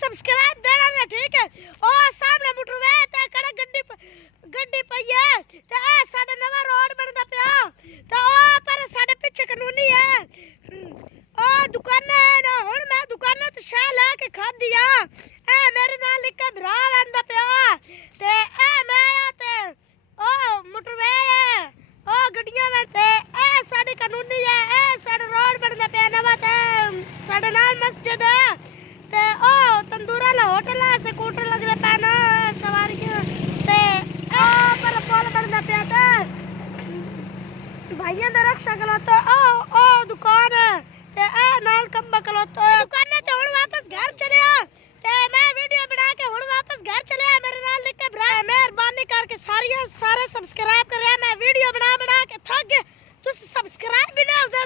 Subscribe देना है ठीक है। और सामने मोटरवे ते कड़ा गड्डी पई है ते ए साडे नवा रोड बनदा पिया ते ओ पर साडे पीछे कानूनी है ओ दुकान है ना हुन मैं दुकान ते शाह ला के खा दिया ए मेरे नाल लिख भरा आंदा पिया ते ए मैं ते ओ मोटरवे ओ गड्डियां में ते ए साडे कानूनी है ए साडे रोड बनदा पिया नवा ते साडे नाल मस्जिद है ते ओ तंदूरा ला होटल है स्कूटर लगदे पैन सवारियां ते ओ पर पोल बनदा पिया ते भाइयों दा रक्षा करो तो ओ दुकान है ते ए नाल कंबा करो तो दुकान ते हुन वापस घर चलिया ते मैं वीडियो बना के हुन वापस घर चलिया मेरे नाल लिख के भरा